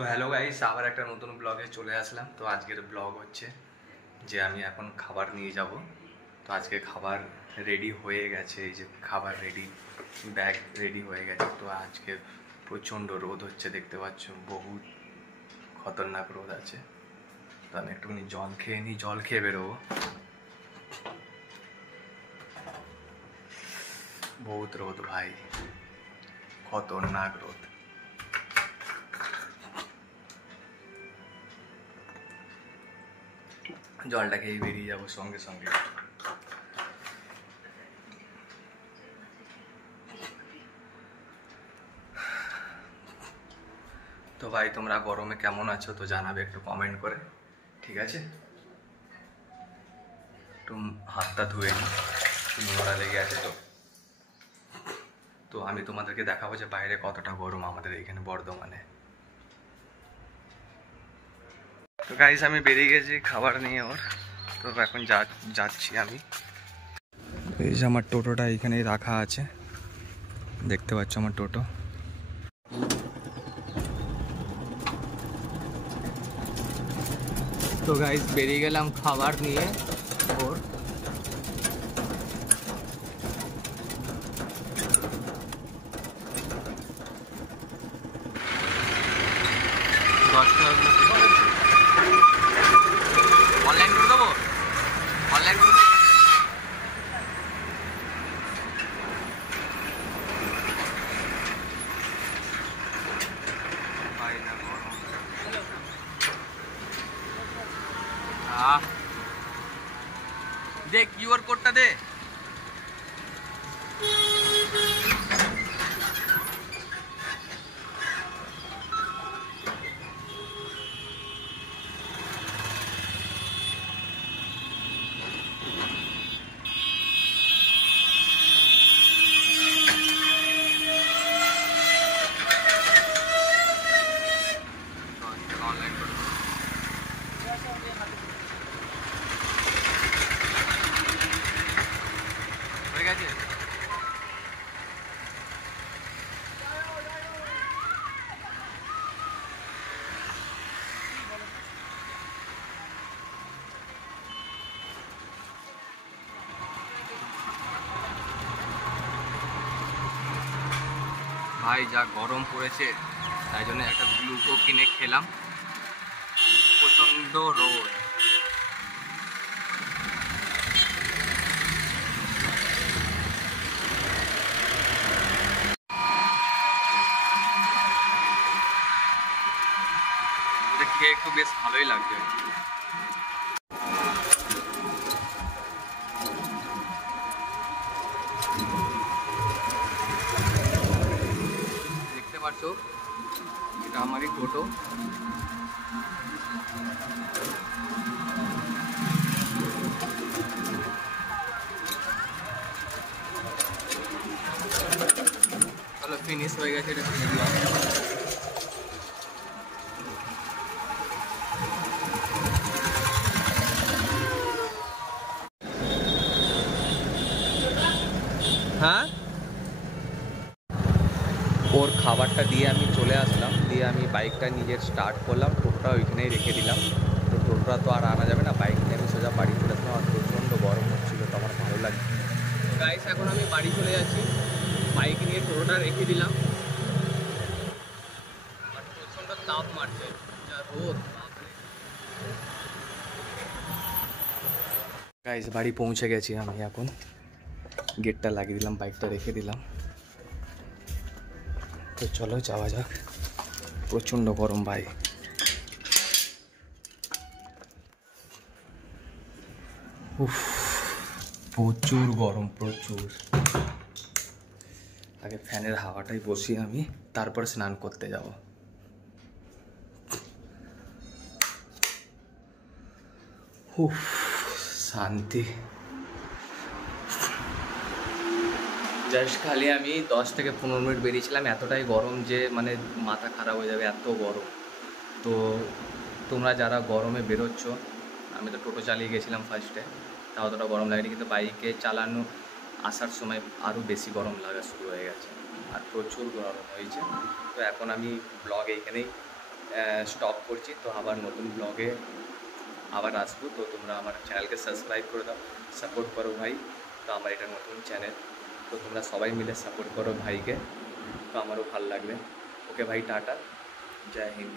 তো hello guys, আবার একটা নতুন ব্লগে চলে আসলাম। তো আজকের ব্লগ হচ্ছে যে আমি এখন খাবার নিয়ে যাব। তো আজকে খাবার রেডি হয়ে গেছে, এই যে খাবার রেডি, ব্যাগ রেডি হয়ে গেছে। তো আজকে প্রচণ্ড রোদ হচ্ছে, দেখতে পাচ্ছ, বহুত খতরনাক রোদ আছে। তো আমি একটুখানি জল খেয়ে নিই, জল খেয়ে বেরোবো। বহুত রোদ ভাই, খতরনাক রোদ। জলটা খেয়ে বেরিয়ে যাবো সঙ্গে সঙ্গে। তো ভাই, তোমরা গরমে কেমন আছো তো জানাবে একটু কমেন্ট করে, ঠিক আছে? একটু হাতটা ধুয়ে নিই, নোংরা লেগে আছে। তো আমি তোমাদেরকে দেখাবো যে বাইরে কতটা গরম আমাদের এইখানে বর্ধমানে। তো গাইস, আমি বেরিয়ে গেছি খাবার নিয়ে ওর। তো এখন যাচ্ছি আমি। এই যে আমার টোটোটা এইখানেই রাখা আছে, দেখতে পাচ্ছ আমার টোটো। তো গাইস, বেরিয়ে গেলাম খাবার নিয়ে ওর। অনলাইন করে দেবো, অনলাইন করে দেবো। দে কিউআর কোডটা দে। ভাই যা গরম পড়েছে, তাই জন্য একটা গ্লুকো কিনে খেলাম। প্রচণ্ড রোদ। এটা খেয়ে একটু বেশ ভালোই লাগছে। দেখতে পাচ্ছ, এটা আমারই টোটো। চলো, ফিনিশ হয়ে গেছে এটা। হ্যাঁ, ওর খাবারটা দিয়ে আমি চলে আসলাম, দিয়ে আমি বাইকটা নিজের স্টার্ট করলাম, টোটোটা ওইখানেই রেখে দিলাম। তো টোটোটা তো আর আনা যাবে না, বাইক নিয়ে আমি সোজা বাড়ি চলে আসলাম। আর প্রচণ্ড গরম হচ্ছিলো, তো আমার ভালো লাগে। গাইস, এখন আমি বাড়ি চলে যাচ্ছি, বাইক নিয়ে টোটোটা রেখে দিলাম। আর প্রচণ্ড তাপ মারছে, যা রোদ। গাইস, বাড়ি পৌঁছে গেছি আমি। এখন গেটটা লাগিয়ে দিলাম, বাইকটা রেখে দিলাম। তো চলো যাওয়া যাক। প্রচণ্ড গরম ভাই। উফ, প্রচুর গরম, প্রচুর। আগে ফ্যানের হাওয়াটাই বসি আমি, তারপর স্নান করতে যাব। উফ, শান্তি। জাস্ট খালি আমি 10 থেকে 15 মিনিট বেরিয়েছিলাম, এতটাই গরম যে মানে মাথা খারাপ হয়ে যাবে, এত গরম। তো তোমরা যারা গরমে বেরোচ্ছ, আমি তো টোটো চালিয়ে গেছিলাম ফার্স্টে, তা অতটা গরম লাগেনি, কিন্তু বাইকে চালানো আসার সময় আরও বেশি গরম লাগা শুরু হয়ে গেছে, আর প্রচুর গরম হয়েছে। তো এখন আমি ব্লগ এইখানেই স্টপ করছি। তো আবার নতুন ব্লগে আবার আসবো। তো তোমরা আমার চ্যানেলকে সাবস্ক্রাইব করে দাও, সাপোর্ট করো ভাই। তো আমার এটা নতুন চ্যানেল, তো তোমরা সবাই মিলে সাপোর্ট করো ভাইকে, তো আমারও ভালো লাগবে। ওকে ভাই, টাটা, জয় হিন্দ।